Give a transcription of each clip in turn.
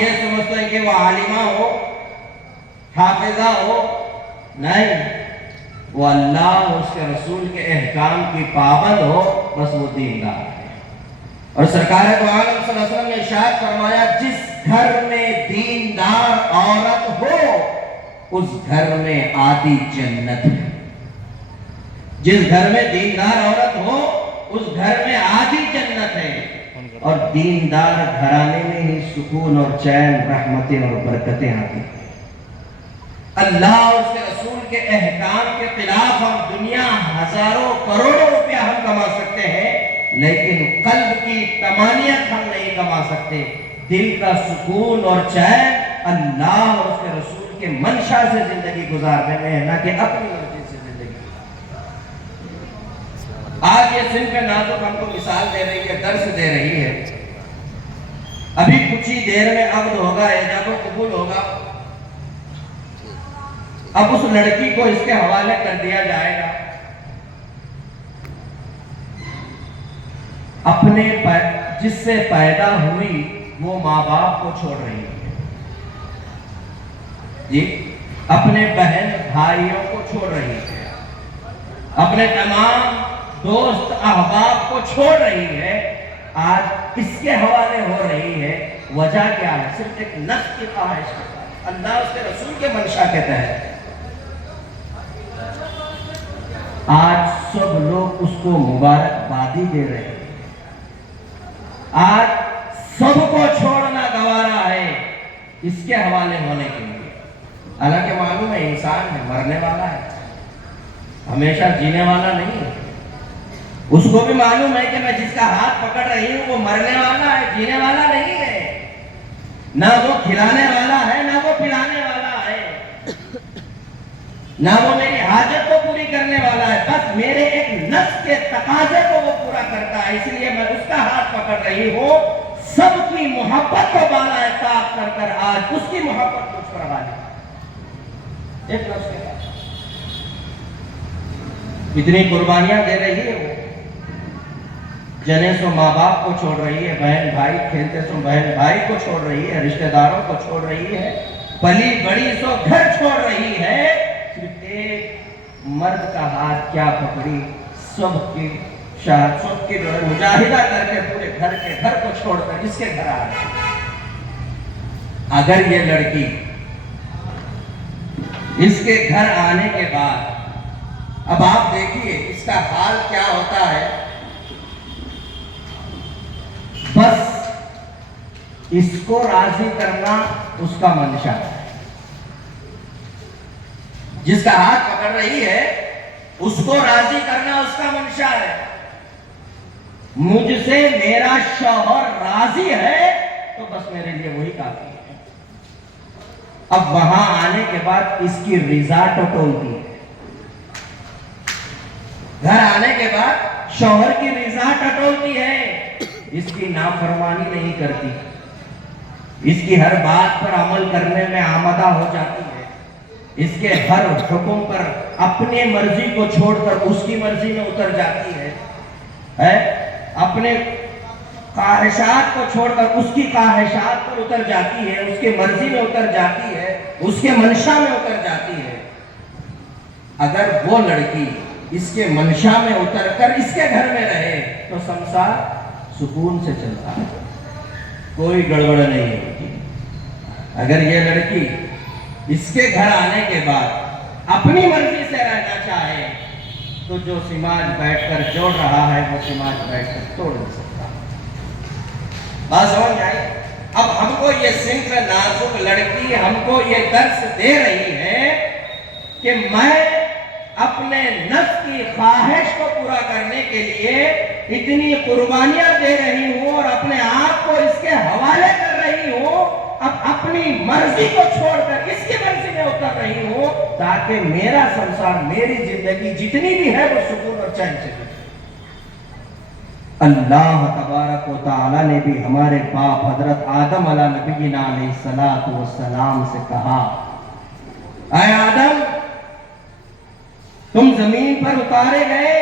हम ये समझते हैं कि वो आलिमा हो, हाफिजा हो, नहीं, वो अल्लाह और उसके रसूल के अहकाम की पाबंद हो, बस वो दीनदार है। और सरकार दो आलम सल्लल्लाहु अलैहि वसल्लम ने इरशाद फरमाया, जिस घर में दीनदार औरत हो उस घर में आधी जन्नत है। जिस घर में दीनदार औरत हो उस घर में आधी जन्नत है। और दीनदार घराने में ही सुकून और चैन, रहमतें और बरकतें आती हैं। अल्लाह और उसके रसूल के अहकाम के खिलाफ हम दुनिया हजारों करोड़ों रुपया हम कमा सकते हैं, लेकिन कल्ब की तमानियत हम नहीं कमा सकते। दिल का सुकून और चैन अल्लाह और उसके रसूल के मंशा से जिंदगी गुजारने में है, ना कि अपनी मर्जी से जिंदगी। आज ये सिंध के नाजुक हमको मिसाल दे रही है, दर्श दे रही है। अभी कुछ ही देर में अब्द होगा, एजाब कबूल होगा। अब उस लड़की को इसके हवाले कर दिया जाएगा। अपने जिससे पैदा हुई वो माँ बाप को छोड़ रही है जी, अपने बहन भाइयों को छोड़ रही है, अपने तमाम दोस्त अहबाब को छोड़ रही है। आज इसके हवाले हो रही है। वजह क्या है? सिर्फ एक नफ्स की ख्वाहिश के साथ, अल्लाह उसके रसूल के मंशा के तहत आज सब लोग उसको मुबारकबादी दे रहे हैं। आज सबको छोड़ना गवारा है इसके हवाले होने के लिए। हालांकि मालूम है इंसान है, मरने वाला है, हमेशा जीने वाला नहीं है। उसको भी मालूम है कि मैं जिसका हाथ पकड़ रही हूं वो मरने वाला है, जीने वाला नहीं है। ना वो खिलाने वाला है, ना वो पिलाने वाला है, ना वो मेरी हाजत को पूरी करने वाला है। बस मेरे एक नफ्स के तकाजे को वो पूरा करता है, इसलिए मैं उसका हाथ पकड़ रही हूं। सबकी मोहब्बत को बाला ताक कर कर आज उसकी मोहब्बत मुझ पर वाली एक नफ्स के साथ इतनी कुर्बानियां दे रही है। वो जने सो माँ बाप को छोड़ रही है, बहन भाई खेलते सो बहन भाई को छोड़ रही है, रिश्तेदारों को छोड़ रही है, पली बड़ी सो घर छोड़ रही है। सिर्फ एक मर्द का हाथ क्या पकड़ी, सबकी सबकी मुजाहिदा करके पूरे घर को छोड़कर इसके घर आ गई। अगर ये लड़की इसके घर आने के बाद, अब आप देखिए इसका हाल क्या होता है। बस इसको राजी करना उसका मंशा है। जिसका हाथ पकड़ रही है उसको राजी करना उसका मंशा है। मुझसे मेरा शौहर राजी है तो बस मेरे लिए वही काफी है। अब वहां आने के बाद इसकी रिजा टटोलती है। घर आने के बाद शौहर की रिजा टटोलती है, इसकी नाफरमानी नहीं करती, इसकी हर बात पर अमल करने में आमदा हो जाती है, इसके हर हुक्म पर अपने मर्जी को छोड़कर उसकी मर्जी में उतर जाती है? अपने ख्वाहिशात को छोड़कर उसकी ख्वाहिशात पर उतर जाती है, उसके मर्जी में उतर जाती है, उसके मंशा में उतर जाती है। अगर वो लड़की इसके मंशा में उतरकर इसके घर में रहे तो संसार सुकून से चलता है, कोई गड़बड़ नहीं होती। अगर ये लड़की इसके घर आने के बाद अपनी मर्जी से रहना चाहे तो जो समाज बैठकर जोड़ रहा है वो समाज बैठकर तोड़ नहीं सकता। बात समझ आई? अब हमको ये सिंफ नाजुक लड़की हमको ये दर्श दे रही है कि मैं अपने नफ्स की ख्वाहिश को पूरा करने के लिए इतनी कुर्बानियां दे रही हूं और अपने आप को इसके हवाले कर रही हूं। अब अपनी मर्जी को छोड़कर इसकी मर्जी में उतर रही हूं ताकि मेरा संसार, मेरी जिंदगी जितनी भी है वो सुकून और चैन से गुजरे। अल्लाह तबारक व तआला ने भी हमारे बाप हजरत आदम अला नबीना अलैहिस्सलातु वस्सलाम से कहा, ऐ आदम तुम जमीन पर उतारे गए,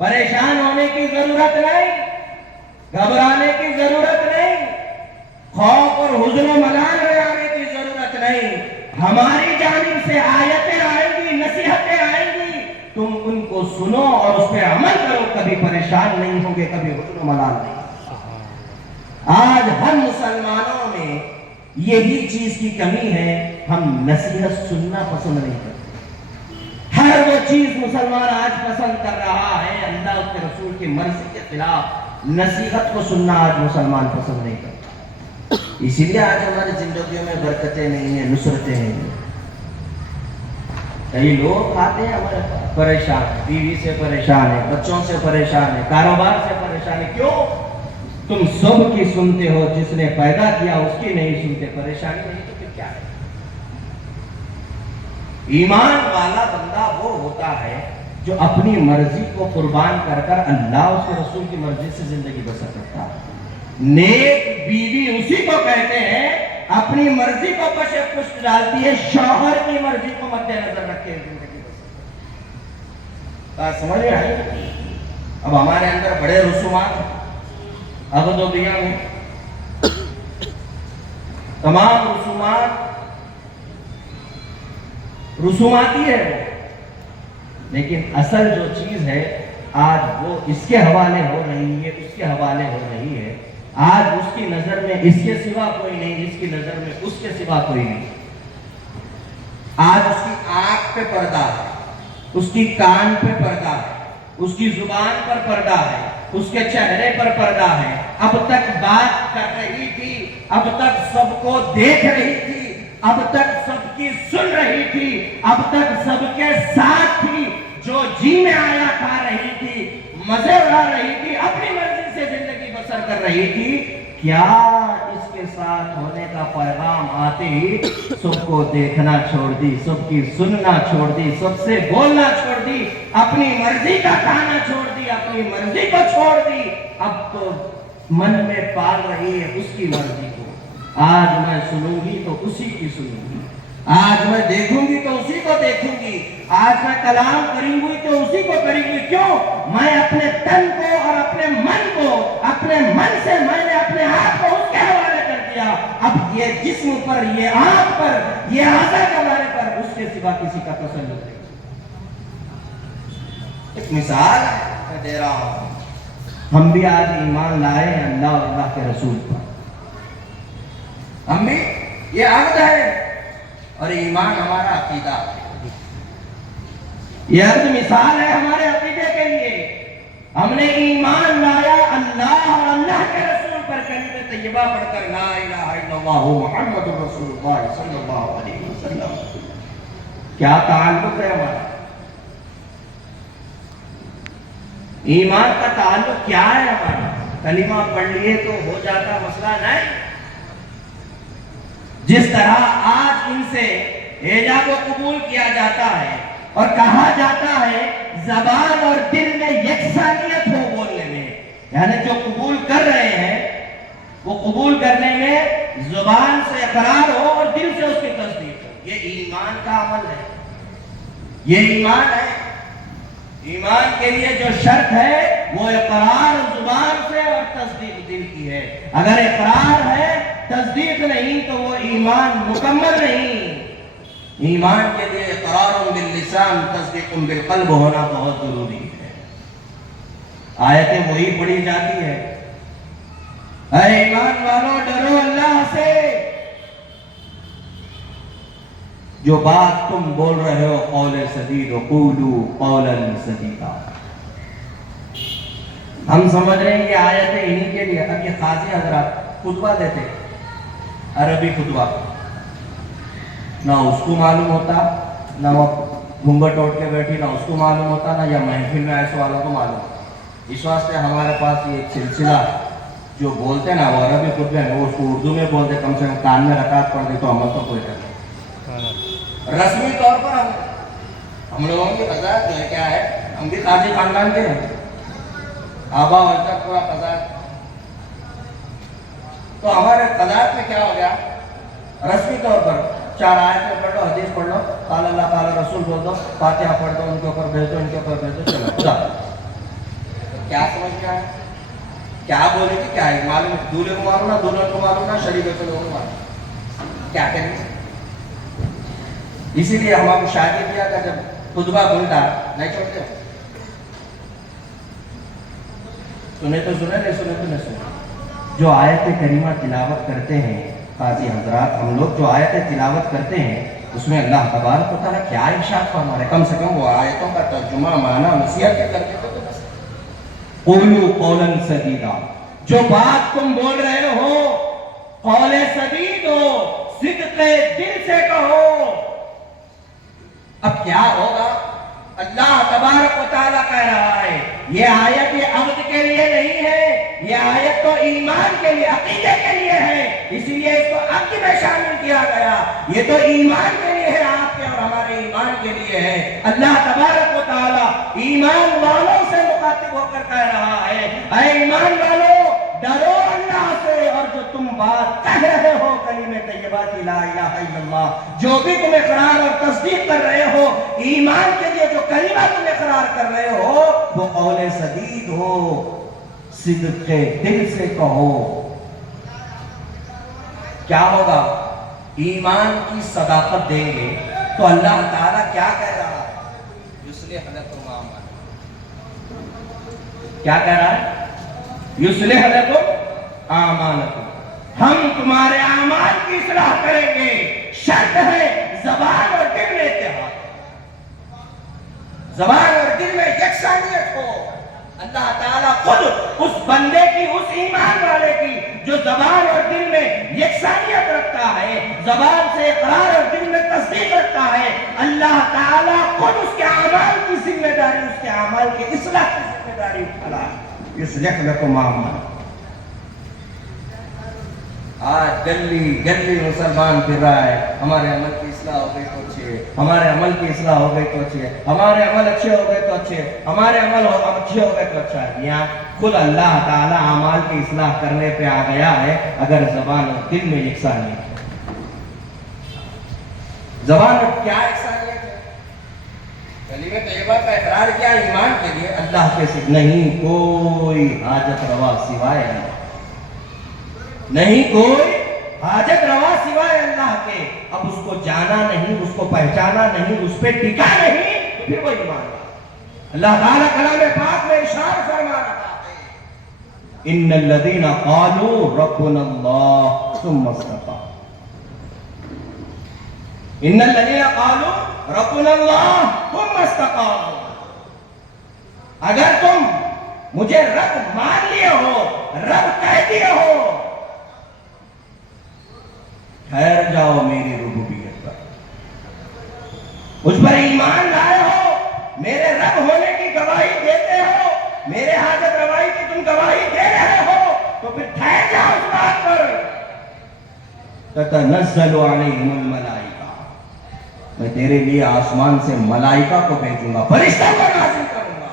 परेशान होने की जरूरत नहीं, घबराने की जरूरत नहीं, खौफ और हुज़्न व मलाल में आने की जरूरत नहीं, हमारी जानिब से आयतें आएंगी, नसीहतें आएंगी, तुम उनको सुनो और उस पर अमल करो, कभी परेशान नहीं होंगे, कभी हुज़्न व मलाल नहीं। आज हम मुसलमानों में यही चीज की कमी है, हम नसीहत सुनना पसंद नहीं करते। हर वो चीज मुसलमान आज पसंद कर रहा है, अल्लाह उसके रसूल की मर्जी के खिलाफ नसीहत को सुनना आज मुसलमान पसंद नहीं करता। इसीलिए आज हमारी जिंदगियों में बरकतें नहीं है, नुसरतें नहीं है। कई लोग आते हैं हमारे पास परेशान है, बीवी से परेशान है, बच्चों से परेशान है, कारोबार से परेशान है। क्यों? तुम सबकी सुनते हो, जिसने पैदा किया उसकी नहीं सुनते। परेशानी नहीं तो फिर क्या है? ईमान वाला बंदा वो होता है जो अपनी मर्जी को कुर्बान कर कर अल्लाह उसके रसूल की मर्जी से जिंदगी बसर करता है। नेक बीवी उसी को कहते हैं अपनी मर्जी को कशे पुष्ट डालती है, शौहर की मर्जी को मद्देनजर रखे जिंदगी बसर। समझ में आई? अब हमारे अंदर बड़े रसूमात, अब तो दुनिया में तमाम रसूमाती है वो, लेकिन असल जो चीज है आज वो इसके हवाले हो रही है, उसके हवाले हो रही है। आज उसकी नजर में इसके सिवा कोई नहीं, इसकी नजर में उसके सिवा कोई नहीं। आज उसकी आंख पे पर्दा है, उसकी कान पे पर्दा है, उसकी जुबान पर पर्दा है, उसके चेहरे पर पर्दा है। अब तक बात कर रही थी, अब तक सबको देख रही थी, अब तक सबकी सुन रही थी, अब तक सबके साथ थी, जो जी में आया खा रही थी, मजे उड़ा रही थी, अपनी मर्जी से जिंदगी बसर कर रही थी। क्या इसके साथ होने का पैगाम आते ही सबको देखना छोड़ दी, सबकी सुनना छोड़ दी, सबसे बोलना छोड़ दी, अपनी मर्जी का खाना छोड़ दी, अपनी मर्जी को छोड़ दी। अब तो मन में पाल रही है उसकी मर्जी को। आज मैं सुनूंगी तो उसी की सुनूंगी, आज मैं देखूंगी तो उसी को देखूंगी, आज मैं कलाम करूंगी तो उसी को करूंगी। क्यों? मैं अपने तन को और अपने मन को, अपने मन से मैंने अपने आप को उसके हवाले कर दिया। अब ये जिस्म पर, ये आंख पर, ये आज़ा के हवाले पर उसके सिवा किसी का तसल्लुत नहीं। एक मिसाल मैं दे रहा हूं, हम भी आज ईमान लाए अल्लाह और अल्लाह के रसूल पर, हम भी, ये अहद है और ईमान हमारा अकीदा है। ये अहद मिसाल है हमारे अकीदे के लिए। हमने ईमान लाया अल्लाह और अल्लाह के रसूल पर, कलिमे तैयबा पढ़कर ला इलाहा इल्लल्लाह मुहम्मदुर रसूलुल्लाह सल्लल्लाहु अलैहि वसल्लम। क्या ताल्लुक है हमारा? ईमान का ताल्लुक क्या है हमारा? कलिमा पढ़ लिए तो हो जाता मसला नहीं। जिस तरह आज इनसे हिजाब को कबूल किया जाता है और कहा जाता है जबान और दिल में यकसानियत हो बोलने में, यानी जो कबूल कर रहे हैं वो कबूल करने में जुबान से इकरार हो और दिल से उसकी तस्दीक हो, ये ईमान का अमल है, ये ईमान है। ईमान के लिए जो शर्त है वो इकरार जुबान से और तस्दीक दिल की है। अगर इकरार है, तस्दीक नहीं, तो वो ईमान मुकम्मल नहीं। ईमान के लिए इकरार बिल लिसान तस्दीक बिल क़ल्ब होना बहुत जरूरी है। आयतें वही पढ़ी जाती है, अरे ईमान वालों डरो अल्लाह से, जो बात तुम बोल रहे हो कौले सदीद क़ूलू क़ौलन सदीदा। हम समझ रहे हैं ये आयतें इन्हीं के लिए। अब ये काज़ी हज़रात खुतबा देते, अरबी खुतबा, ना उसको मालूम होता, ना वो घूंघट ओढ़ के बैठी, ना उसको मालूम होता, ना या महफिल में ऐसे वालों को मालूम। इस वास्ते हमारे पास ये एक सिलसिला जो बोलते ना वो अरबी खुतबे में, वो उसको उर्दू में बोलते, कम से कम कान में रकात पढ़ दे तो अमल तो कोई कर। रस्मी तौर पर हम लोगों की कज़ात जो है क्या है, हम भी काजी खानदान के हैं, आबा अजदद पूरा कज़ात। तो हमारे कज़ात में क्या हो गया, रस्मी तौर पर 4 आयतें पढ़ लो, हदीस पढ़ लो, काल अल्लाह काल रसूल बोल दो, फातिहा पढ़ दो, उनके ऊपर भेज दो, इनके ऊपर भेज दो, चलो। तो क्या समझ में आया? کیا بولے گی کیا ہے معلوم ہے, دولہے کو معلوم نہ, دلہن کو معلوم نہ, شریف کو لوگوں کو معلوم, کیا کریں گے. اسی لیے ہم آپ کو شادی کیا تھا جب خطبہ بولتا نہیں چھوڑتے ہو, سنے تو سنے, نہیں سنے تو نہیں سنے. جو آیت کریمہ تلاوت کرتے ہیں قاضی حضرات, ہم لوگ جو آیت تلاوت کرتے ہیں اس میں اللہ تبارک و تعالیٰ کیا ارشاد فرما رہے ہیں, کم سے کم وہ آیتوں کا ترجمہ معنی نصیحت کر کے تو بس. قولوا قولا سدیدا, جو بات تم بول رہے ہو قول سدید ہو, صدق دل سے کہو. اب کیا ہوگا, اللہ تبارک و تعالیٰ کہہ رہا ہے یہ آیت یہ عقد کے لیے نہیں ہے, یہ آیت تو ایمان کے لیے, عقیدے کے لیے ہے, اسی لیے اس کو عقد میں شامل کیا گیا. یہ تو ایمان کے لیے ہے, آپ کے اور ہمارے ایمان کے لیے ہے. اللہ تبارک و تعالیٰ ایمان والوں سے مخاطب ہو کر کہہ رہا ہے اے ایمان والوں ڈرو اللہ سے, اور جو تم بات کہہ رہے ہو کلمہ طیبہ کی لا الہ الا اللہ, جو بھی تم اقرار اور تصدیق کر رہے ہو ایمان کے لیے, جو کلمہ تم اقرار کر رہے ہو وہ قول سدید ہو, صدق دل سے کہو. کیا ہوگا, ایمان کی صداقت دیں گے تو اللہ تعالیٰ کیا کہہ رہا ہے, یصلح لکم اعمالکم, کیا کہہ رہا ہے, یصلح لکم اعمالکم, ہم تمہارے اعمال کی اصلاح کریں گے. شرط ہے زبان اور دل میں اتحاد, زبان اور دل میں یکسانیت ہو. اللہ تعالیٰ خود اس بندے کی, اس ایمان والے کی جو زبان اور دل میں یکسانیت رکھتا ہے, زبان سے اقرار اور دل میں تصدیق رکھتا ہے, اللہ تعالیٰ خود اس کے اعمال کی ذمہ داری, اس کے اعمال کی اصلاح کی ذمہ داری اٹھا رہا ہے. یصلح لکم اعمالکم. آج گلی گلی مسلمان پھر رہا ہے ہمارے عمل کی اصلاح ہو گئی تو اچھی ہے, ہمارے عمل کی اصلاح ہو گئی تو اچھی ہے, ہمارے عمل اچھے ہو گئے تو اچھے, ہمارے عمل اچھے ہو گئے تو اچھا ہے. یہاں خود اللہ تعالیٰ اعمال کی اصلاح کرنے پہ آ گیا ہے اگر زبان اور دل میں یکسانیت ہے. زبان اور کیا یکسانیت ہے, کلمہ طیبہ کا اقرار کیا ایمان کے لیے, اللہ کے صرف نہیں کوئی حاجت روا سوائے اللہ, نہیں کوئی حاجت روا سوائے اللہ کے. اب اس کو جانا نہیں, اس کو پہچانا نہیں, اس پہ ٹکا نہیں, تو پھر وہ ایمان. اللہ تعالیٰ کلام پاک میں ارشاد فرما رہا ہے ان الذین قالوا ربنا اللہ ثم استقاموا, ان الذین قالوا ربنا اللہ ثم استقاموا. اگر تم مجھے رب مان لیے ہو, رب کہہ دیے ہو, ٹھہر جاؤ میری ربوبیت پر, مجھ پر ایمان لائے ہو, میرے رب ہونے کی گواہی دیتے ہو, میرے حاجت روائی کی تم گواہی دے رہے ہو, تو پھر ٹھہر جاؤ اس بات پر. تتنزل علیہم الملائکہ, میں تیرے لیے آسمان سے ملائکہ کو بھیجوں گا, فرشتوں کو نازل کروں گا.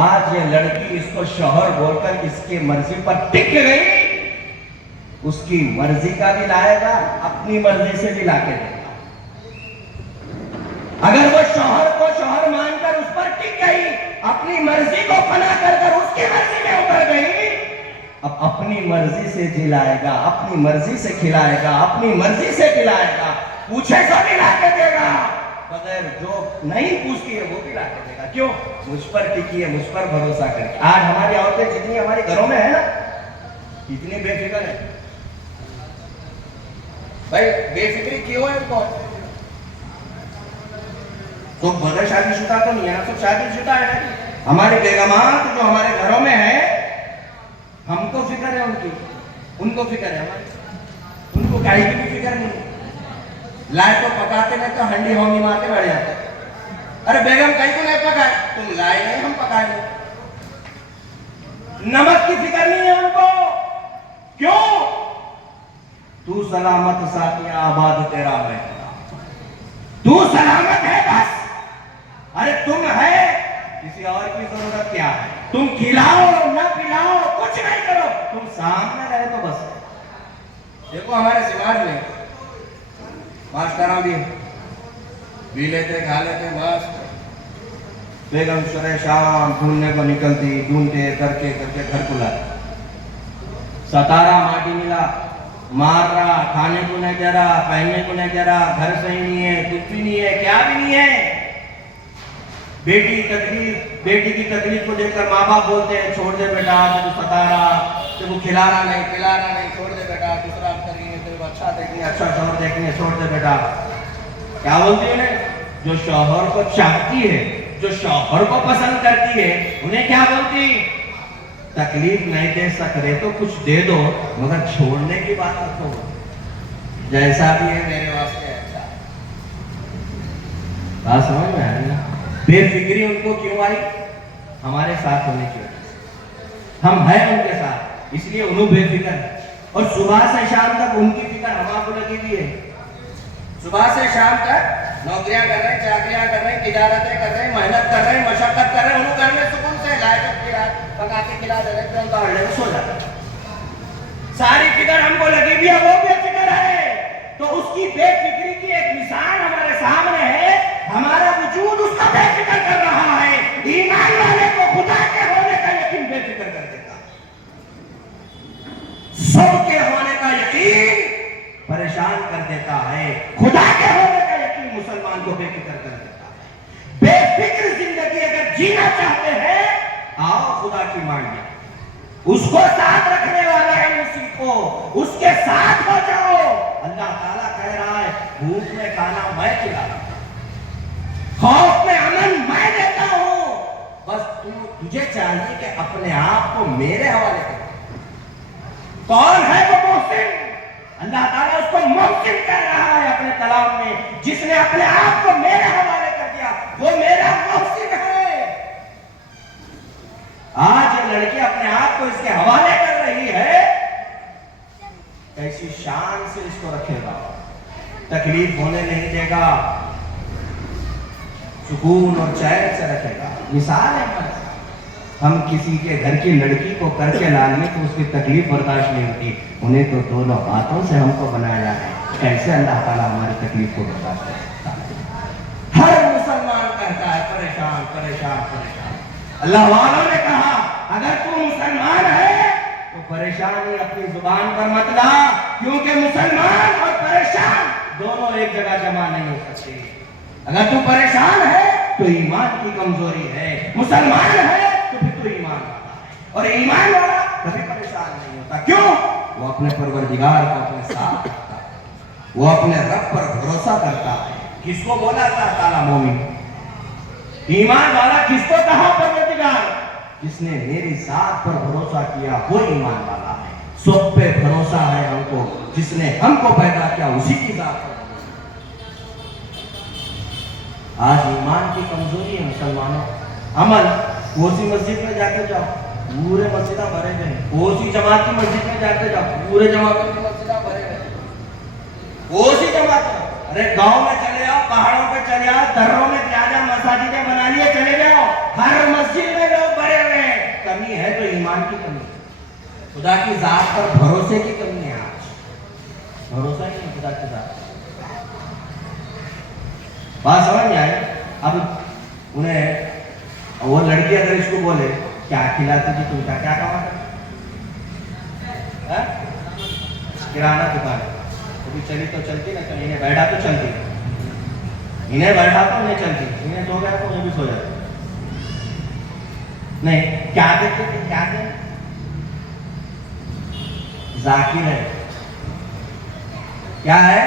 آج یہ لڑکی اس کو شوہر بول کر اس کی مرضی پر ٹک گئی, اس کی مرضی کا بھی لائے گا, اپنی مرضی سے بھی لا کے دے گا. اگر وہ شوہر کو شوہر مان کر اس پر ٹک گئی, اپنی مرضی کو فنا کر کر اس کی مرضی میں اتر گئی, اب اپنی مرضی سے جلائے گا, اپنی مرضی سے کھلائے گا, اپنی مرضی سے پلائے گا, پوچھے تو بھی لا کے دے گا, بغیر جو نہیں پوچھتی ہے وہ بھی لا کے دے گا. کیوں, مجھ پر ٹکی ہے, مجھ پر بھروسہ کر کے. آج ہماری عورتیں جتنی ہمارے گھروں میں ہے نا, کتنی بے فکر ہے بھائی. بے فکری کیوں ہے ان کو, تو بغیر شادی شدہ تو نہیں ہے نا, سب شادی شدہ ہے. ہماری بیگمات جو ہمارے گھروں میں ہے, ہم کو فکر ہے ان کی, ان کو فکر ہے ہماری, ان کو کہیں کی بھی فکر نہیں. لائے تو پکاتے نہیں تو ہنڈی ہونی مار کے بیٹھ جاتے. ارے بیگم کہیں تو نہیں پکائے, تم لائے نہیں ہم پکائے نہیں. نمک کی فکر نہیں ہے ان کو. کیوں, تو سلامت ساتھیاں آباد تیرا ہے, تو سلامت ہے بس. ارے تم ہے, کسی اور کی ضرورت کیا ہے, تم کھلاؤ نہ پلاؤ کچھ نہیں کرو, تم سامنے رہے تو بس. دیکھو ہمارے سماج میں ماسٹراں بھی لیتے کھا لیتے, بس बेगम सुबह शाम ढूंढने को निकलती, ढूंढते करके करके घर को लाती। 17 माटी मिला, मार रहा, खाने को नहीं दे रहा, पहनने को नहीं दे रहा, घर सही नहीं है, कुछ भी नहीं है, क्या भी नहीं है। बेटी की तकलीफ को देखकर माँ बाप बोलते हैं छोड़ दे बेटा, तो 17 तेरे को खिला रहा नहीं, पिला रहा नहीं, छोड़ दे बेटा, दूसरा करेंगे, तेरे को अच्छा देखेंगे, अच्छा शौहर देखेंगे, छोड़ दे बेटा। क्या बोलती है उन्हें? जो शौहर को चाहती है, जो शौहर को पसंद करती है, उन्हें क्या बोलती? तकलीफ नहीं दे सक रहे तो कुछ दे दो, मगर छोड़ने की बात रखो, जैसा भी है मेरे वास्ते अच्छा। बात समझ में आ रही है? बेफिक्री उनको क्यों आई? हमारे साथ होने की वजह से। हम हैं उनके साथ, इसलिए उन्हें बेफिक्र है। और सुबह से शाम तक उनकी फिक्र हमारे लगी हुई है। सुबह से शाम तक नौकरियां कर रहे, चाकरियां कर रहे, तिजारतें कर रहे, मेहनत कर रहे, मशक्कत कर रहे, उन्होंने घर में सुकून से लाए पका के खिला दे रहे, तुरंत और ले सो जाते। सारी फिक्र हमको लगी भी है, वो बेफिक्र है। तो उसकी बेफिक्री की एक मिसाल हमारे सामने है। हमारा वजूद उसका बेफिक्र कर रहा है। ईमान वाले को खुदा के होने का यकीन बेफिक्र कर देता, सबके होने का यकीन परेशान कर देता है, खुदा के होने का यकीन मुसलमान को बेफिक्र कर देता है। बेफिक्र जिंदगी अगर जीना चाहते हैं, आओ खुदा की मान में, उसको साथ रखने वाला है, उसी को उसके साथ हो जाओ। अल्लाह ताला कह रहा है भूख में खाना मैं खिलाता हूं, खौफ में अमन मैं देता हूं, बस तुझे चाहिए कि अपने आप को मेरे हवाले कर। कौन है वो मोहसिन? अल्लाह ताला उसको मोहसिन कह रहा है अपने कलाम में, जिसने अपने आप को मेरे हवाले कर दिया, वो मेरा मोहसिन है। आज ये लड़की अपने आप को इसके हवाले कर रही है, ऐसी शान से इसको रखेगा, तकलीफ होने नहीं देगा, सुकून और चैन से रखेगा। मिसाल है, हम किसी के घर की लड़की को करके लाएंगे तो उसकी तकलीफ बर्दाश्त नहीं होती, उन्हें तो दोनों हाथों से हमको बनाया है, कैसे अल्लाह ताला हमारी तकलीफ को बर्दाश्त कर सकता है? हर मुसलमान कहता है परेशान परेशान परेशान। अल्लाह वालों ने कहा अगर तू मुसलमान है तो परेशानी अपनी जुबान पर मत ला, क्योंकि मुसलमान और परेशान दोनों एक जगह जमा नहीं हो सकते। अगर तू परेशान है तो ईमान की कमजोरी है, मुसलमान है तो फिर तू ईमान वाला है, और ईमान वाला कभी परेशान नहीं होता। क्यों? वो अपने परवरदिगार को अपने साथ रखता है, वो अपने रब पर भरोसा करता है। किसको बोला अल्लाह ताला मोमिन? ईमान वाला किसको कहा? परवरदिगार, जिसने मेरी जात पर भरोसा किया वो ईमान वाला है। सब पे भरोसा है हमको, जिसने हमको पैदा किया उसी की जात पर। आज ईमान की कमजोरी है मुसलमानों। अमल कोसी मस्जिद में जाके जाओ, पूरे मस्जिद भरे गए। कोसी जमात की मस्जिद में जाके जाओ, पूरे जमातों की मस्जिद भरे गए। कोसी जमात, अरे गांव में चले जाओ, पहाड़ों पे चले जाओ, दर्रों में ज्यादा मस्जिदें बना लिए, चले जाओ, हर मस्जिद में लोग भरे हुए हैं। कमी है तो ईमान की कमी, खुदा की जात पर भरोसे की कमी है। आज भरोसा ही नहीं खुदा की जात। बात समझ में आए? अब उन्हें वो लड़की अगर इसको बोले क्या खिलाती थी तुमका, क्या कमाते? किराना दुकान, कभी चली तो चलती, ना तो इन्हें बैठा तो चलती, इन्हें बैठा तो नहीं चलती, इन्हें सो गया तो उन्हें भी सो जाती। नहीं, क्या देखते थे? क्या थे? जाकिर है। क्या है?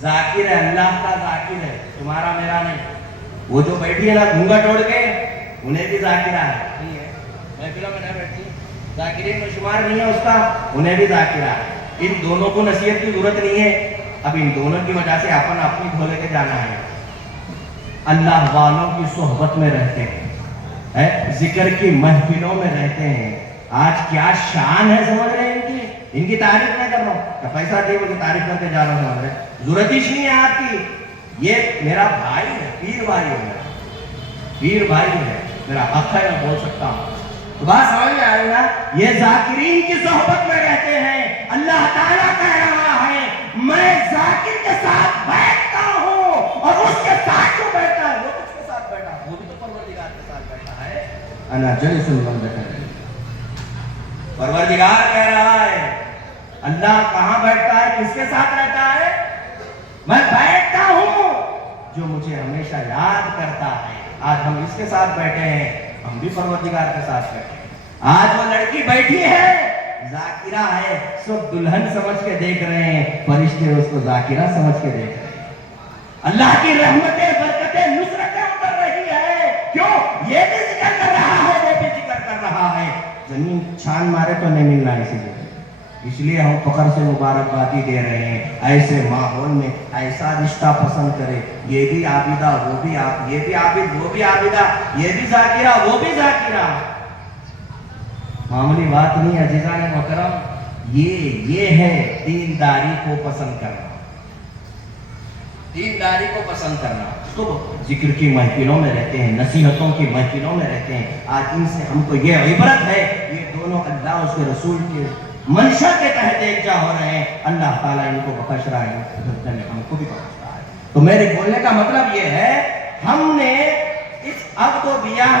जाकिर है, अल्लाह का जाकिर है, तुम्हारा मेरा नहीं। वो जो बैठी है ना घूंघट ओढ़ के, उन्हें भी जाकिरा है। नहीं है, महफिलों में नहीं बैठती, जाकिरीन में शुमार नहीं है उसका, उन्हें भी जाकिरा है। इन दोनों को नसीहत की जरूरत नहीं है। अब इन दोनों की वजह से अपन अपनी धोले के जाना है। अल्लाह वालों की सोहबत में रहते हैं, जिक्र की महफिलों में रहते हैं। आज क्या शान है, समझ रहे हैं? इनकी तारीफ नहीं कर रहा हूँ, पैसा दिए उनकी तारीफ करके जा रहा हूँ, समझ रहे? जरूरत ही नहीं है आपकी। ये मेरा भाई है, पीर भाई है, पीर भाई है, मेरा हक है, मैं बोल सकता हूँ। तो बात समझ में आई ना? ये जाकिरीन की सोहबत में रहते हैं। अल्लाह ताला कह रहा है मैं जाकिर के साथ बैठता हूँ, और उसके साथ जो बैठा है वो किसके साथ बैठा? वो भी तो परवरदिगार अना जलिसुन मंदकन। परवरदिगार कह रहा है, अल्लाह कहाँ बैठता है, किसके साथ रहता है? मैं बैठता हूँ जो मुझे हमेशा याद करता है। आज हम इसके साथ बैठे हैं, हम भी परवरदिगार के साथ बैठे हैं। आज वो लड़की बैठी है, जाकिरा है, सब दुल्हन समझ के देख रहे हैं, फरिश्ते उसको जाकिरा समझ के देख रहे हैं। अल्लाह की रहमतें, बरकतें, नुसरतें उतर रही है। क्यों? ये भी जिक्र कर रहा है, वो भी जिक्र कर रहा है। जमीन छान मारे तो नहीं मिलना, इसलिए हम फखर से मुबारकबादी दे रहे हैं। ऐसे माहौल में ऐसा रिश्ता पसंद करें, ये भी आबिदा, वो भी आप, ये भी आबिद, वो भी आबिदा, ये भी जाकिरा, वो भी जाकिरा। मामूली बात नहीं अजीजा ने मोहतरम, ये है दीनदारी को पसंद करना, दीनदारी को पसंद करना। तो जिक्र की महफिलों में रहते हैं, नसीहतों की महफिलों में रहते हैं। आज इनसे हमको ये इबरत है, ये दोनों अल्लाह उसके रसूल के मंशा के तहत एक जा हो रहे हैं। अल्लाह ताला इनको बख्श रहा है, हमको भी बख्श रहा है। तो मेरे बोलने का मतलब ये है, हमने इस अब्दो बियाह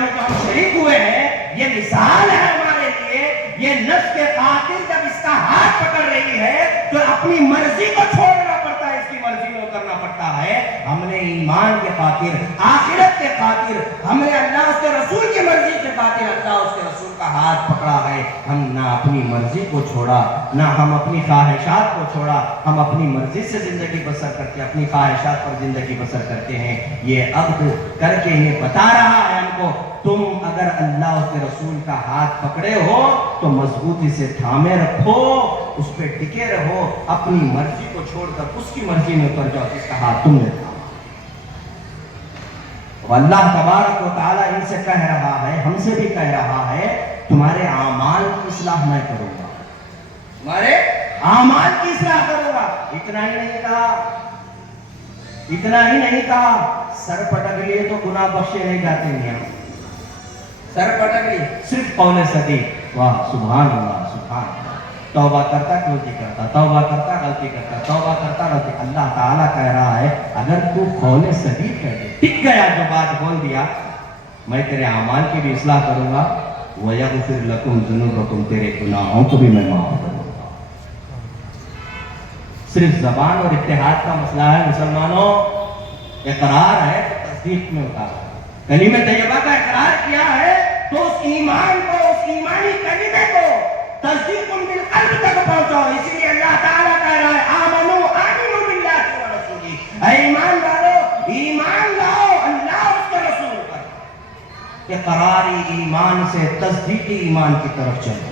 में जो हम शरीक हुए हैं, ये मिसाल है हमारे लिए। ये नफ्स के खातिर जब इसका हाथ पकड़ रही है तो अपनी मर्जी को छोड़ना पड़ता है, इसकी मर्जी में उतरना पड़ता है। हमने ईमान के खातिर, आखिरत के खातिर, हमने अल्लाह उसके रसूल की मर्जी के खातिर अल्लाह उसके रसूल का हाथ पकड़ा है। हम ना अपनी मर्जी को छोड़ा, ना हम अपनी ख्वाहिशात को छोड़ा। हम अपनी मर्जी से जिंदगी बसर करते, अपनी ख्वाहिशात पर जिंदगी बसर करते हैं। ये अब्द करके इन्हें बता रहा है हमको, तुम अगर अल्लाह उसके रसूल का हाथ पकड़े हो तो मजबूती से थामे रखो, उस पर टिके रहो। अपनी मर्जी को छोड़कर उसकी मर्जी में उतर जाओ जिसका हाथ तुमने थामा। अल्लाह तबारक व तआला इनसे कह रहा है, हमसे भी कह रहा है, तुम्हारे आमाल की इस्लाह मैं करूंगा, तुम्हारे आमाल की इस्लाह करूंगा। इतना ही नहीं कहा, इतना ही नहीं कहा, सर पटक लिए तो गुनाह बख्शे नहीं जाते मियां। सर पटक लिए, सिर्फ कौले सदी, वाह सुभान अल्लाह, सुभान अल्लाह। तौबा करता गलती करता, तौबा करता गलती करता, तौबा करता गलती। अल्लाह ताला कह रहा है, अगर तू कौले सदी कर दे, टिक गया, जो बात बोल दिया, मैं तेरे आमाल की भी इस्लाह करूंगा। वयगफिर लकुम ज़ुनूबकुम, तेरे गुनाहों को भी मैं माफ करूंगा। सिर्फ जबान और इत्तेहाद का मसला है मुसलमानों, इकरार है तो तस्दीक में उतारा। कलीमे तैयबा का इकरार किया है तो उस ईमान को, उस ईमानी कलीमे को तस्दीकुम बिल क़ल्ब तक पहुंचाओ। इसलिए अल्लाह ताला कह रहा है, आमिनू बिल्लाहि व रसूली, ऐ ईमान वालो, ईमान लाओ अल्लाह उसके रसूल पर। इकरारी ईमान से तस्दीकी ईमान की तरफ चलो।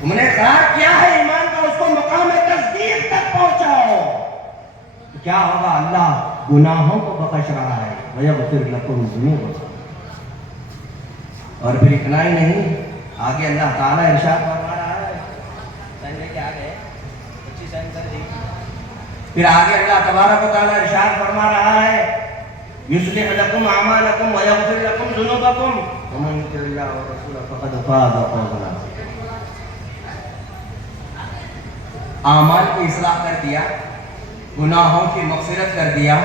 तुमने इकरार किया है ईमान का, उसको मकाम तस्दीक तक पहुंचाओ। तो क्या होगा? अल्लाह गुनाहों को बख्श रहा है, वयगफिर लकुम ज़ुनूबकुम। और फिर इतना ही नहीं, आगे अल्लाह ताला इरशाद फरमा रहा है, साइन लेके आ गए, अच्छी साइन कर दी। फिर आगे अल्लाह तबारक व तआला इरशाद फरमा रहा है, युस्लिह लकुम अमालकुम व यगफिर लकुम ज़ुनूबकुम व मन युति'िल्लाह व रसूलहु फ़क़द फ़ाज़ फ़ौज़न अज़ीमा। आमाल की इस्लाह कर दिया, गुनाहों की मग़फ़िरत कर दिया।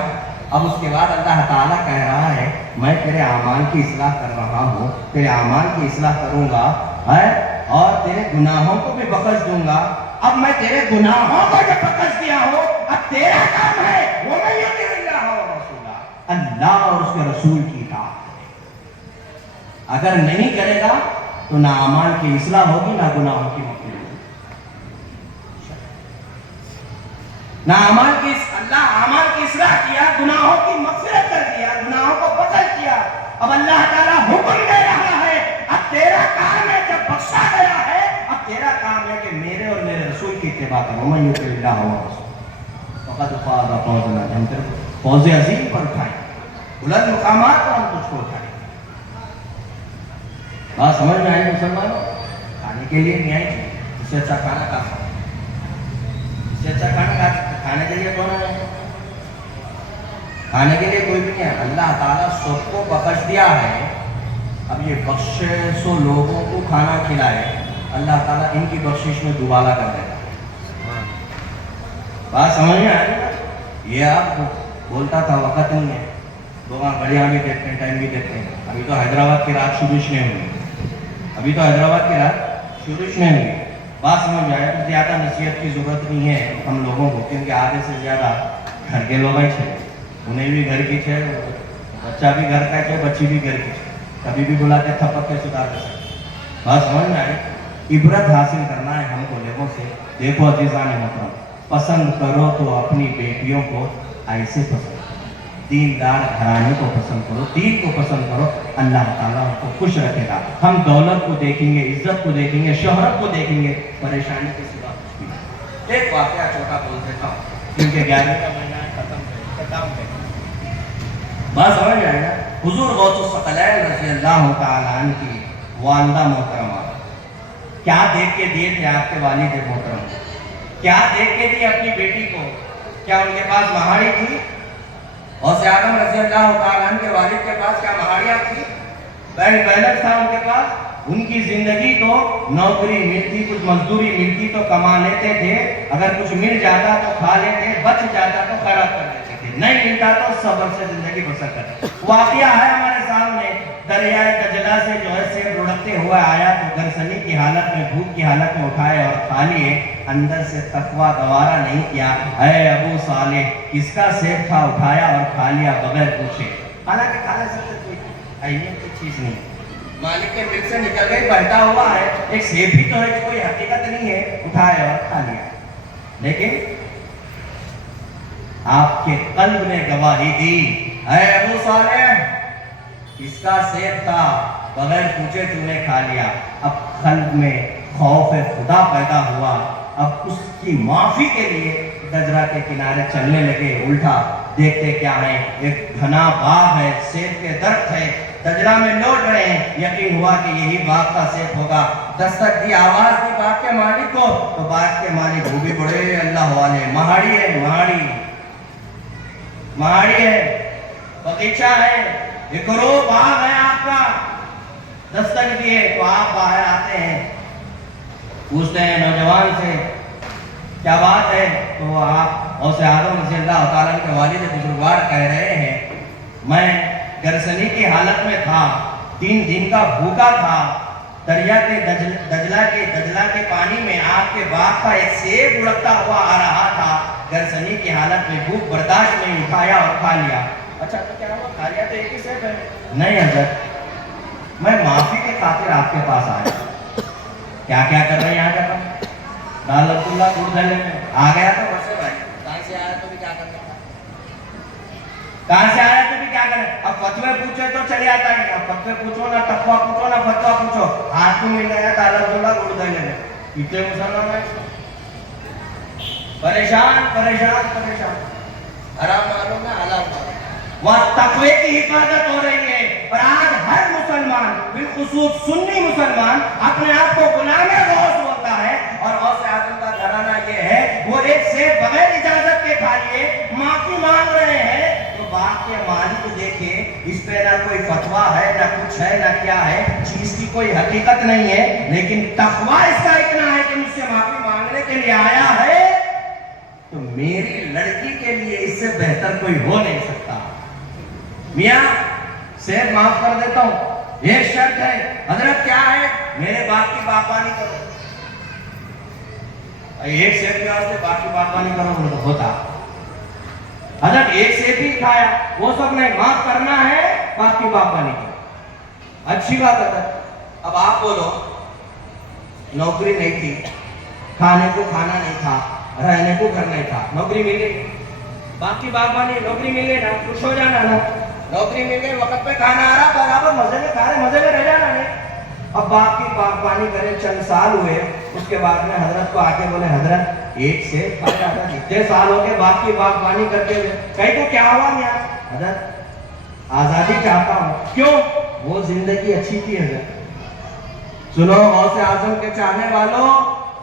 अब उसके बाद अल्लाह ताला कह रहा है, मैं तेरे आमाल की इस्लाह कर रहा हूँ, तेरे आमाल की इस्लाह करूँगा है, और तेरे गुनाहों को भी बख्श दूंगा। अब मैं तेरे गुनाहों को जब बख्श दिया हो, अब तेरा काम है वो मैं ये कह रहा हूँ, अल्लाह और उसके रसूल की इताअत करे। अगर नहीं करेगा तो ना आमाल की इस्लाह होगी, ना गुनाहों की मग़फ़िरत, ना अमाल की, अल्लाह अमाल की इस्लाह किया, गुनाहों की मग़फ़िरत कर दिया, गुनाहों को बदल किया। अब अल्लाह ताला हुक्म दे रहा है, अब तेरा काम है, जब बख्शा गया है, अब तेरा काम है कि मेरे और मेरे रसूल की इत्तिबा करो। मन युति'िल्लाह व रसूलहु फ़क़द फ़ाज़ फ़ौज़न अज़ीमा। हम तेरे फ़ौज़ अज़ीम पर उठाएं, बुलंद मुक़ामात पर हम तुझको उठाएं। बात समझ में आई मुसलमानों? खाने के लिए नहीं आई, इससे अच्छा खाना खा, इससे अच्छा खाना खाने के लिए कौन है? खाने के लिए कोई भी नहीं है। अल्लाह ताला सबको बख्श दिया है। अब ये बख्शे सो लोगों को खाना खिलाए, अल्लाह ताला इनकी बख्शिश में दुबाला कर देगा। बात समझ में आ रही है? ये आप बोलता था वक़्त नहीं है, लोग बढ़िया भी देखते हैं, टाइम भी देखते हैं। अभी तो हैदराबाद की रात शुरू नहीं हुई, अभी तो हैदराबाद की रात शुरू नहीं हुई। बात समझ में आए तो ज़्यादा नसीहत की ज़रूरत नहीं है हम लोगों को, क्योंकि आधे से ज़्यादा घर के लोग ही छे, उन्हें भी घर की छे, बच्चा भी घर का है, बच्ची भी घर की छे, कभी भी बुलाते थपक के सुधार कर सकते। बात समझ में आए, इबरत हासिल करना है हमको लोगों से। देखो अजीज़ान मोहतरम, पसंद करो तो अपनी बेटियों को ऐसे पसंद, दीनदार घराने को पसंद करो, दीन को पसंद करो, अल्लाह ताला उनको खुश रखेगा। हम दौलत को देखेंगे, इज्जत को देखेंगे, शोहरत को देखेंगे, परेशानी के सिवा कुछ भी नहीं। एक वाकया छोटा बोल देता हूँ, क्योंकि 11वीं का महीना खत्म है। बात समझ में आएगा। हुजूर गौसुस सकलैन रज़ी अल्लाह तआला अन्हु की वालिदा मोहतरमा क्या देख के दिए थे आपके वालिद मोहतरम, क्या देख के दी अपनी बेटी को? क्या उनके पास महाड़ी थी? और आदम रज़ी अल्लाह तआला अन्हु के वालिद के पास क्या महाड़ियाँ थी? बैलेंस था उनके पास? उनकी जिंदगी तो नौकरी मिलती, कुछ मजदूरी मिलती तो कमा लेते थे, अगर कुछ मिल जाता तो खा लेते, बच जाता तो खराब कर देते थे, नहीं मिलता तो सब्र से जिंदगी बसर करते। वाकया है हमारे सामने, दरियाए दजला से जो है सेब लुढ़कते हुए आया तो गरसनी की हालत में, भूख की हालत में उठाए और खा लिए, अंदर से तकवा गवारा नहीं किया। है अबू साले, किसका सेब था, उठाया और खा लिया बगैर पूछे। हालांकि खाने से कोई अहमियत की चीज नहीं, मालिक के दिल से निकल गई, बहता हुआ है, एक सेब भी तो है, कोई हकीकत नहीं है, उठाए और खा लिया। लेकिन आपके कल्ब ने गवाही दी, है अबू साले, इसका सेब था, बगैर पूछे तूने खा लिया। अब कल्ब में खौफ खुदा पैदा हुआ, अब उसकी माफी के लिए दजरा के किनारे चलने लगे। उल्टा देखते क्या है, एक घना बाग है, सेब के दरख्त है, दजरा में लौट रहे हैं। यकीन हुआ कि यही बाग का सेब होगा। दस्तक दी, आवाज दी बाग के मालिक को, तो बाग के मालिक वो भी बड़े अल्लाह वाले, महाड़ी है, महाड़ी है, बगीचा है, एक रो बाग है आपका। दस्तक दिए तो आप बाहर आते हैं, पूछते हैं नौजवान से क्या बात है, तो आप और से आदम रज़ी अल्लाह तआला के वालिद बुजुर्गवार कह रहे हैं, मैं गरसनी की हालत में था, 3 दिन का भूखा था, दरिया के दजला के पानी में आपके बाग का एक सेब उड़कता हुआ आ रहा था, गरसनी की हालत में भूख बर्दाश्त नहीं, उठाया और खा लिया। अच्छा तो क्या हुआ, खा लिया तो एक ही सेब है? नहीं हज़रत, मैं माफी के खातिर आपके पास आया। क्या क्या कर रहे हैं यहाँ जाकर? दालतुल्ला गुड़दले में आ गया तो बस भाई, कहाँ से आया तो भी क्या करना, कहाँ से आया तो भी क्या करें। अब फतवे पूछे तो चले आता है, अब फतवे पूछो ना, तकवा पूछो ना, फतवा पूछो, हाथ में मिल गया दालतुल्ला गुड़दले में। कितने मुसलमान है, परेशान परेशान परेशान, हराम मालूम है, हलाल मालूम, वहाँ तकवे की हिफाजत हो रही है। और आज हर मुसलमान, बिलखुसूस सुन्नी मुसलमान, अपने आप को गुलामे गौस बोलता है। और गौस आजम का घराना ये है, वो एक से बगैर इजाजत के खा लिए माफी मांग रहे हैं। तो बात के मालिक देखे, इस पे ना कोई फतवा है, ना कुछ है, ना क्या है, चीज की कोई हकीकत नहीं है, लेकिन तकवा इसका इतना है कि मुझसे माफी मांगने के लिए आया है, तो मेरी लड़की के लिए इससे बेहतर कोई हो नहीं सकता। मियाँ सेब माफ कर देता हूँ, एक शर्त है। हजरत क्या है? मेरे बाप की बागबानी करो। एक सेब के वास्ते बाप की बागबानी करो तो होता। हजरत एक सेब ही खाया, वो सब नहीं, माफ करना है, बाप की बागबानी करो। अच्छी बात है। अब आप बोलो, नौकरी नहीं थी, खाने को खाना नहीं था, रहने को घर नहीं था, नौकरी मिल गई, बाप की बागबानी, नौकरी मिल गई ना, खुश हो जाना ना, नौकरी मिल गई, वक्त पे खाना आ रहा, बराबर मजे में खा रहे, मजे में रह जाना नहीं। अब बाप की बागबानी करे, चंद साल हुए, उसके बाद में हजरत को आके बोले, हजरत एक से इतने साल हो गए बाप की बागबानी करते हुए, कहीं तो क्या हुआ यार? हजरत आजादी चाहता हूँ। क्यों? वो जिंदगी अच्छी थी हजरत। सुनो गौसे आजम के चाहने वालों,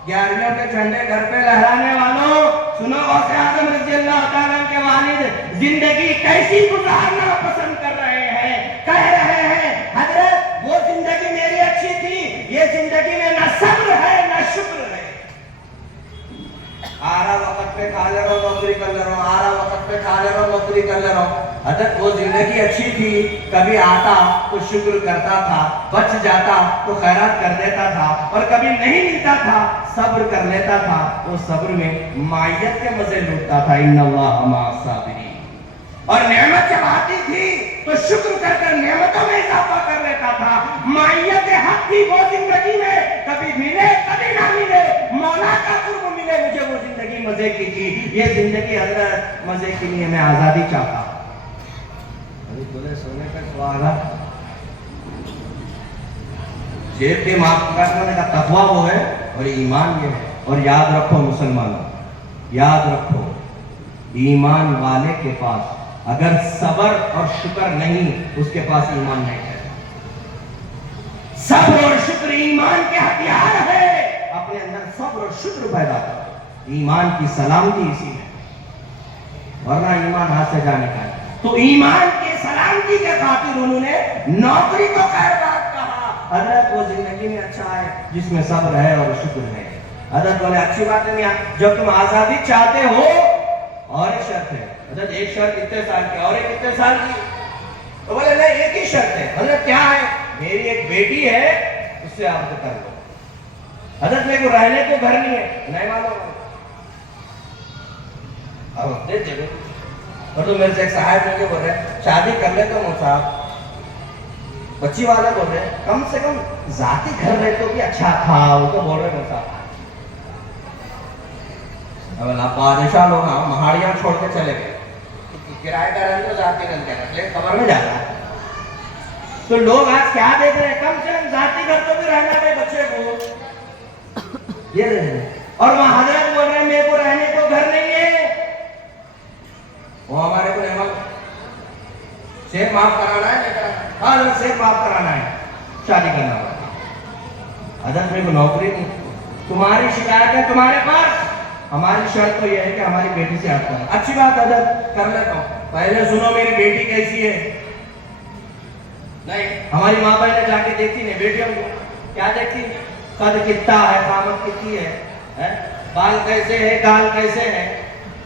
11वीं के झंडे घर पे लहराने वालों, सुनो गौसे आजम रज़ी अल्लाह तआला के वालिद जिंदगी कैसी गुजारना पसंद कर रहे हैं, कह रहे हैं हजरत वो जिंदगी मेरी अच्छी थी, ये जिंदगी में न सब्र है न शुक्र है। आरा वक्त पे खा ले रहो, नौकरी कर ले रहो, आरा वक्त पे खा ले रहो, नौकरी कर ले रहो। حضرت وہ زندگی اچھی تھی، کبھی آتا تو شکر کرتا تھا، بچ جاتا تو خیرات کر دیتا تھا، اور کبھی نہیں ملتا تھا صبر کر لیتا تھا، تو صبر میں معیت کے مزے لوٹتا تھا، ان اللہ مع الصابرین۔ اور نعمت جب آتی تھی تو شکر کر کر نعمتوں میں اضافہ کر لیتا تھا۔ معیت حق تھی وہ زندگی میں، کبھی ملے کبھی نہ ملے، مولا کا قرب ملے، مجھے وہ زندگی مزے کی تھی۔ یہ زندگی حضرت مزے کے لیے میں آزادی چاہتا ہوں۔ ابھی بولے سونے کا سوال جیب کے معاف کرنے کا تقویٰ وہ ہے اور ایمان یہ ہے۔ اور یاد رکھو مسلمانوں، یاد رکھو، ایمان والے کے پاس اگر صبر اور شکر نہیں، اس کے پاس ایمان نہیں ہے۔ صبر اور شکر ایمان کے ہتھیار ہے، اپنے اندر صبر اور شکر پیدا کرو، ایمان کی سلامتی اسی میں، ورنہ ایمان ہاتھ سے جانے کا ہے۔ تو ایمان کی سلامتی کے خاطر انہوں نے نوکری کو خیر بات کہا۔ حضرت وہ زندگی میں اچھا ہے جس میں صبر ہے اور شکر ہے۔ حضرت بولے اچھی بات ہے، جب تم آزادی چاہتے ہو، اور ایک شرط ہے۔ حضرت ایک شرط کتنے سال کی اور ایک کتنے سال کی؟ تو بولے نہیں، ایک ہی شرط ہے۔ حضرت کیا ہے؟ میری ایک بیٹی ہے، اس سے آپ کر لو۔ حضرت میرے کو رہنے کو گھر نہیں ہے، نہیں معلوم، اب دے دے۔ اور تو میرے سے ایک صاحب مجھے بول رہے شادی کر لے تو صاحب، بچی والے بول رہے کم سے کم ذاتی گھر رہے تو بھی اچھا تھا، وہ تو بول رہے صاحب۔ اب اللہ بادشاہ لوگ مہاڑیاں چھوڑ کے چلے گئے، کرایہ کا رہنے تو ذاتی گھر کہہ رہے، خبر میں جاتا ہے۔ تو لوگ آج کیا دیکھ رہے ہیں؟ کم سے کم ذاتی گھر تو بھی رہنا ہے بچے کو، یہ رہے۔ اور وہاں حضرت بول رہے ہیں میرے کو رہنے کو گھر نہیں ہے، وہ ہمارے کو نعمت شیخ معاف کرانا ہے، ہاں حضرت شیخ معاف کرانا ہے، شادی کرنا ہے۔ حضرت میرے کو نوکری نہیں، تمہاری شکایت ہے تمہارے پاس، ہماری شرط تو یہ ہے کہ ہماری بیٹی سے آپ کریں۔ اچھی بات حضرت کر لیتا ہوں، پہلے سنو میری بیٹی کیسی ہے۔ نہیں، ہماری ماں بہنیں جا کے دیکھتی نہیں، بیٹیوں کو کیا دیکھتی؟ قد کتنا ہے، قامت کتنی ہے، بال کیسے ہے، گال کیسے ہے،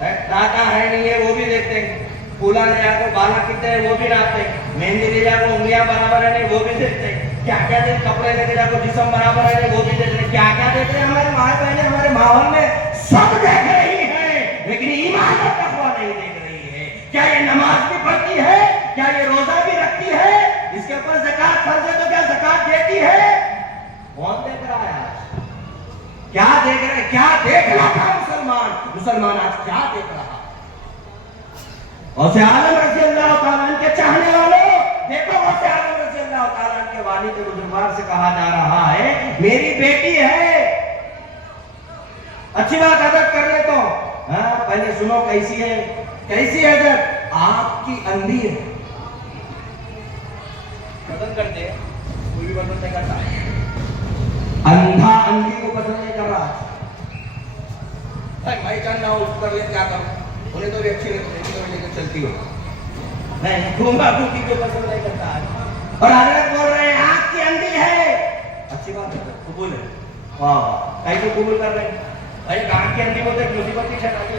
داتا ہے نہیں ہے وہ بھی دیکھتے ہیں، پھولا لے جا کر بالا کتنے ہیں وہ بھی ناپتے ہیں، مہندی لے جا کر انگلیاں برابر ہے نہیں وہ بھی دیکھتے ہیں، کیا کیا دیکھ کپڑے لے کے جا کر جسم برابر ہے نہیں وہ بھی دیکھتے ہیں، کیا کیا دیکھ رہے ہیں ہماری ماں بہنیں ہمارے ماحول میں سب دیکھ رہی ہیں، لیکن ایمان اور تقویٰ نہیں دیکھ رہی ہے۔ کیا یہ نماز بھی پڑھتی ہے؟ کیا یہ روزہ بھی رکھتی ہے؟ اس کے اوپر زکات فرض ہے تو کیا زکات دیتی ہے؟ کون دیکھ رہا ہے آج؟ کیا دیکھ رہے؟ کیا دیکھ رہا تھا مسلمان آج کیا دیکھ رہا؟ غوث اعظم رضی اللہ تعالیٰ عنہ کے چاہنے والوں، دیکھو غوث اعظم رضی اللہ تعالیٰ عنہ کے والد بزرگوار سے کہا جا رہا ہے میری بیٹی ہے۔ اچھی بات حضرت کر لیتا ہوں، ہاں پہلے سنو کیسی ہے، کیسی ہے حضرت؟ آپ کی اندھی ہے، پسند کرتے ہیں، کوئی بھی پسند نہیں کرتا، اندھا اندھی کو پسند نہیں کر رہا، بھائی جان نہ ہو اس پر لے کیا کروں، انہیں تو بھی اچھی لگتی ہے لے کے چلتی ہو، نہیں گھوما گھومی کو پسند نہیں کرتا ہے۔ اور حضرت بول رہے ہیں آپ کی اندھی ہے، اچھی بات ہے قبول ہے، واہ کئی کو قبول کر رہے ہیں، بھائی کہاں کی اندھی بولتے مصیبت کی چھڑائی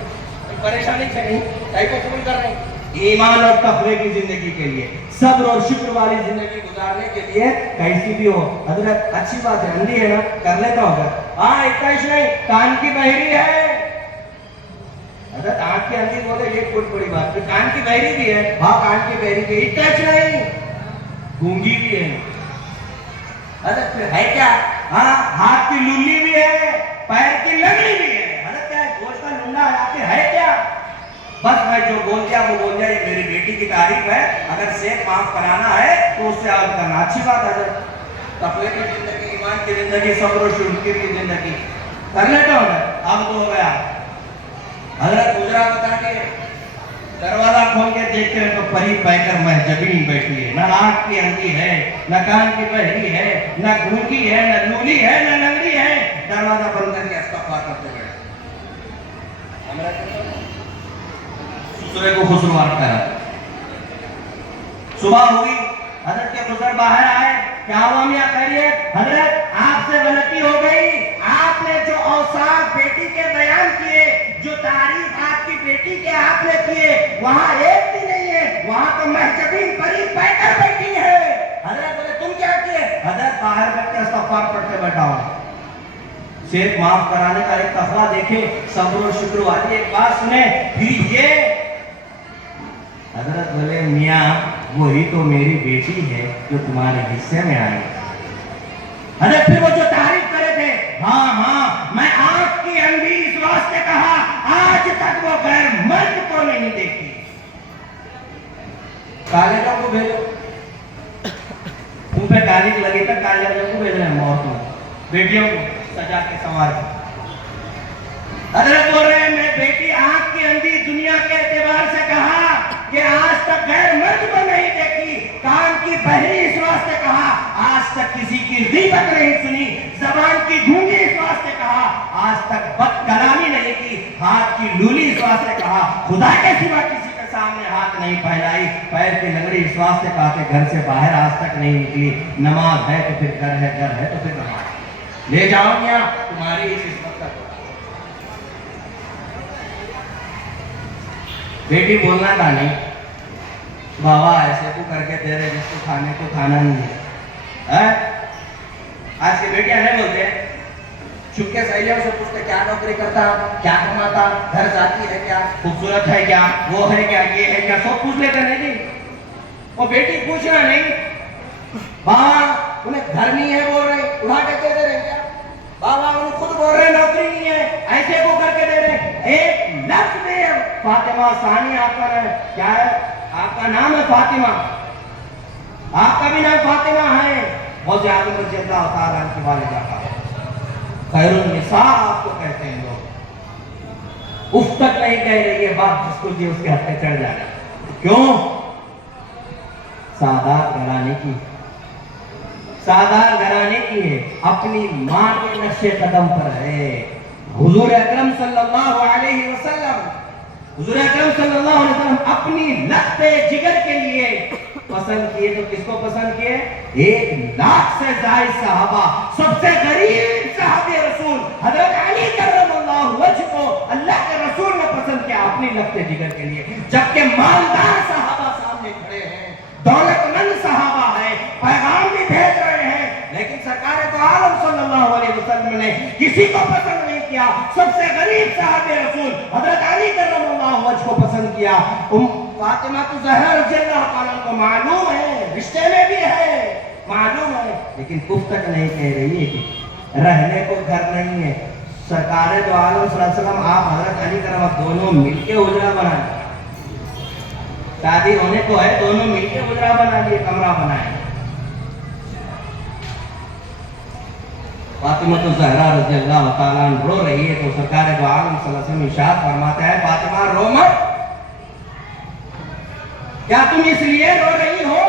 پریشانی چھڑی کئی کو قبول کر رہے ہیں۔ ایمان اور تقوی کی زندگی کے لیے، صبر اور شکر والی زندگی گزارنے کے لیے کیسی بھی ہو حضرت اچھی بات ہے، اندھی ہے نا کر لیتا ہوگا، ہاں اتنا ہی نہیں کان کی بہری ہے، حضرت آنکھ کی اندھی بولے یہ کوئی بڑی بات ہے، کان کی بہری بھی ہے، ہاں کان کی بہری بھی اتنا ہی نہیں گونگی بھی ہے، حضرت ہے کیا؟ ہاں ہاتھ کی لولی بھی ہے، پیر کی لنگڑی بھی ہے، حضرت کیا ہے گوشت کا لنڈا ہے کیا؟ بس میں جو بول دیا وہ بول دیا، یہ میری بیٹی کی تعریف ہے، اگر شیخ معاف کرانا ہے تو اس سے عرض کرنا، اچھی بات ہے حضرت، تقوی کی زندگی، ایمان کی زندگی، صبر و شکر کی زندگی کر لیتا ہوں میں، اب تو ہو گیا۔ حضرت گجرا بتا کے دروازہ کھول کے دیکھتے ہیں تو پری پیکر محجبین بیٹھی ہے، نہ آنکھ کی اندھی ہے، نہ کان کی بہری ہے، نہ گونگی ہے، نہ لولی ہے، نہ لنگڑی ہے، دروازہ بند کر کے استغفار کرتے بیٹھے، دوسرے کو خوشگوار کرا۔ صبح ہوئی، حضرت کے بزرگ باہر آئے، کیا ہوا میاں خیریت؟ حضرت آپ سے غلطی ہو گئی، آپ نے جو اوصاف بیٹی کے بیان کیے، جو تعریف آپ کی بیٹی کے آپ نے کیے، وہاں ایک بھی نہیں ہے، وہاں बाहर बैठ के इस्तग़फ़ार पढ़ते बैठा हूँ। सिर्फ माफ कराने का एक तखला देखे, सब्र और शुक्र वाली एक बात सुने, फिर ये हजरत बोले मियाँ वही तो मेरी बेटी है जो तुम्हारे हिस्से में आई। हजरत फिर वो जो तारीफ करे थे, हाँ हाँ मैं आंख की अंधी इस वास्ते कहा आज तक वो गैर मर्द को नहीं देखी। कालेजों को भेजो, उन पे तारीफ लगी तक कालेजों को भेज रहे हैं, औरतों बेटियों को सजा के सवार। हजरत बोल रहे हैं मैं बेटी आंख की अंधी दुनिया के एतबार से कहा कि आज तक गैर मर्द को नहीं देखी, कान की बहरी इस वास्ते कहा आज तक किसी की गीबत नहीं सुनी, जबान की गूंगी इस वास्ते कहा आज तक बदकलामी नहीं की, हाथ की लूली इस वास्ते कहा खुदा के सिवा किसी के सामने हाथ नहीं फैलाई, पैर की लंगड़ी इस वास्ते कहा कि घर से बाहर आज तक नहीं निकली, नमाज है तो फिर घर है तो फिर नमाज ले जाओ यहाँ तुम्हारी इस इस्मत का। बेटी बोलना था नहीं, बाबा ऐसे को करके दे रहे जिसको खाने को खाना नहीं है। आज की बेटियां नहीं बोलते, छुप के सहेलियों से पूछते क्या नौकरी करता, क्या कमाता, घर जाती है क्या, खूबसूरत है क्या, वो है क्या, ये है क्या, सब पूछ लेते नहीं। वो बेटी पूछना नहीं, बाबा उन्हें घर नहीं है बोल रहे, उठा के दे रहे क्या, बाबा उन्हें खुद बोल रहे नौकरी नहीं है, ऐसे को करके दे रहे। एक लफ्ज में फातिमा सानी आपका क्या है, आपका नाम है फातिमा, आपका भी नाम फातिमा है, बहुत ज्यादा मर्यादा होता है की वालिदा का, खैरुन निसा आपको कहते हैं लोग। उफ तक नहीं कह रही है बात जिसको जी उसके हाथ पे चढ़ जाए। क्यों? सादात घराने की, सादात घराने की है, अपनी माँ के नक्शे कदम पर है। हुजूर अकरम सल्लल्लाहु अलैहि वसल्लम, हुजूर अकरम सल्लल्लाहु अलैहि वसल्लम अपनी लफ्ते जिगर के लिए पसंद किए तो किसको पसंद किए? 1 लाख से ज्यादा सहाबा, सबसे गरीब सहाबे रसूल हजरत अली करमल्लाहु वजह को अल्लाह के रसूल ने पसंद किया अपनी लफ्ते जिगर के लिए। जबकि मालदार सहाबा सामने खड़े हैं, दौलतमंद सहाबा है, पैगाम भी भेज रहे हैं, लेकिन सरकार तो आलम सल्लल्लाहु अलैहि वसल्लम ने किसी को पसंद नहीं किया, सबसे गरीब साहबे रसूल हजरत अली करमल्लाहु वजह को पसंद किया। फातिमा तो ज़हरा रज़ियल्लाहु ताला को मालूम है, रिश्ते में भी है, मालूम है, लेकिन कुछ तक नहीं कह रही है कि रहने को घर नहीं है। सरकार तो आलम सल्लल्लाहु अलैहि वसल्लम आप हजरत अली करम दोनों मिलके उजरा बनाए, शादी होने को है, दोनों मिलके उजरा बना लिए, कमरा बनाए। फातिमा तो ज़हरा रज़ियल्लाहु ताला रो रही है तो सरकार दो आलम सल्लल्लाहु अलैहि वसल्लम इरशाद फरमाता है फातिमा रो मत, क्या तुम इसलिए रो रही हो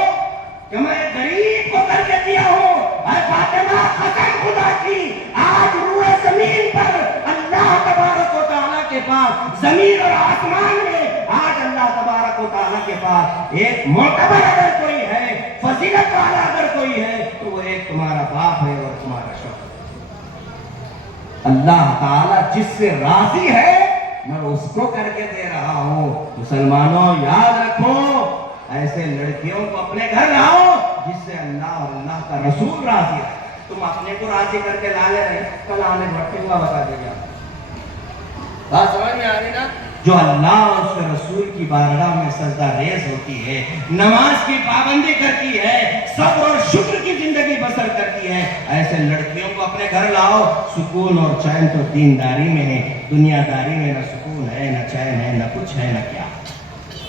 कि मैं गरीब को करके दिया हूं? अरे फातिमा कसम खुदा की, आज रूए जमीन पर अल्लाह तबारक व तआला के पास, जमीन और आसमान में आज अल्लाह तबारक व तआला के पास एक मोतबर अगर कोई है, फजीलत वाला अगर कोई है तो वो एक तुम्हारा बाप है और तुम्हारा शौहर। अल्लाह ताला जिससे राजी है मैं उसको करके दे रहा हूं। मुसलमानों याद रखो, ऐसे लड़कियों को अपने घर लाओ जिससे अल्लाह और अल्लाह का रसूल राजी है। तुम अपने को राजी करके ला ले रहे, कल आने भटकेगा बता देगा। बात समझ में आ रही ना? जो अल्लाह और उसके रसूल की बारगाह में सजदा रेज होती है, नमाज की पाबंदी करती है, सब्र और शुक्र की जिंदगी बसर करती है, ऐसे लड़कियों को अपने घर लाओ। सुकून और चैन तो दीनदारी में है, दुनियादारी में न सुकून है, न चैन है, न कुछ है, न क्या।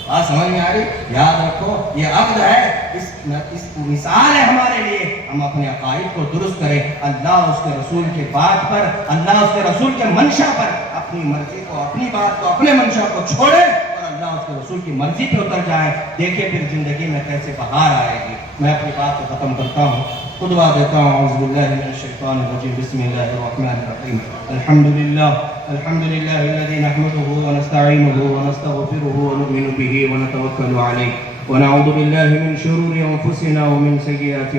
बात समझ में आ रही? याद रखो ये अब्द है, इस मिसाल है हमारे लिए, हम अपने अकाइद को दुरुस्त करें, अल्लाह उसके रसूल के बात पर, अल्लाह उसके रसूल के मंशा पर अपनी मर्जी को, अपनी बात को, अपने मंशा को छोड़े और अल्लाह उसके रसूल की मर्जी पे उतर जाए। देखिए फिर जिंदगी में कैसे बहार आएगी। मैं अपनी बात को खत्म करता हूँ, खुदवा देता हूँ। औज़ु बिल्लाहि मिनश शैतानिर रजीम, बिस्मिल्लाहिर रहमानिर रहीम, अल्हम्दुलिल्लाह अल्लज़ी नहमदुहु व नस्तईनुहु व नस्तगफिरुहु व नु'मिनु बिही व नतवक्कलु अलैहि व नऊज़ु बिल्लाहि मिन शुरूरि अंफुसिना व मिन सय्यिआति